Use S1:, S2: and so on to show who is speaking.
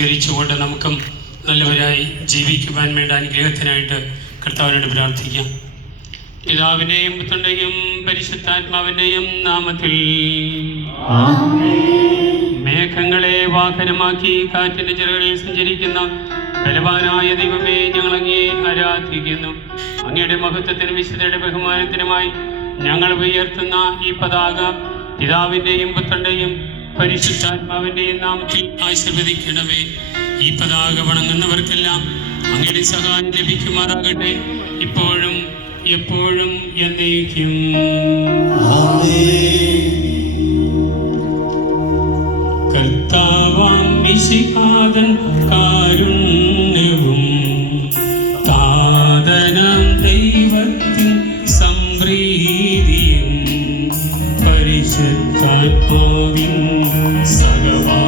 S1: സ്വീകരിച്ചുകൊണ്ട് നമുക്കും നല്ലവരായി ജീവിക്കുവാൻ വേണ്ട അനുഗ്രഹത്തിനായിട്ട് കർത്താവിനോട് പ്രാർത്ഥിക്കാം. പിതാവിന്റെയും പുത്രന്റെയും പരിശുദ്ധാത്മാവിന്റെയും നാമത്തിൽ മേഘങ്ങളെ വാഹനമാക്കി കാറ്റിന്റെ ചിറകളിൽ സഞ്ചരിക്കുന്ന ബലവാനായ ദൈവമേ ഞങ്ങൾ അങ്ങേ ആരാധിക്കുന്നു. അങ്ങയുടെ മഹത്വത്തിനും വിശുദ്ധയുടെ ബഹുമാനത്തിനുമായി ഞങ്ങൾ ഉയർത്തുന്ന ഈ പതാക പിതാവിന്റെയും പുത്രന്റെയും പരിശുദ്ധാത്മാവിന്റെ നാമത്തിൽ ആശീർവദിക്കണമേ. ഈ പതാക വണങ്ങുന്നവർക്കെല്ലാം അങ്ങയുടെ സഹായം ലഭിക്കുമാറാകട്ടെ. ഇപ്പോഴും എപ്പോഴും എന്നേക്കും. കർത്താവാം വിശികാതൻ കാരുണ്യവും സംപ്രീ செத்தால் போவின் சகவா